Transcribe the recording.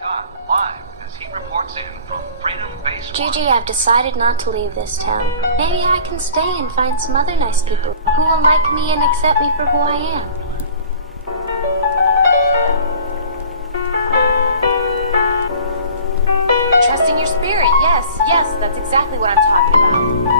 Scott live as he reports in from Freedom Base 1. Gigi, I've decided not to leave this town. Maybe I can stay and find some other nice people who will like me and accept me for who I am. Trusting your spirit, yes, that's exactly what I'm talking about.